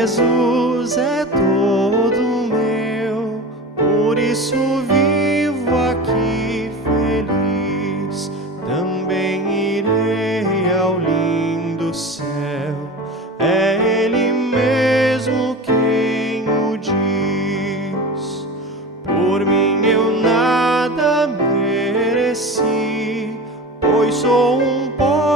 Jesus é todo meu, por isso vivo aqui feliz. Também irei ao lindo céu, é Ele mesmo quem o diz. Por mim eu nada mereci, pois sou um pobre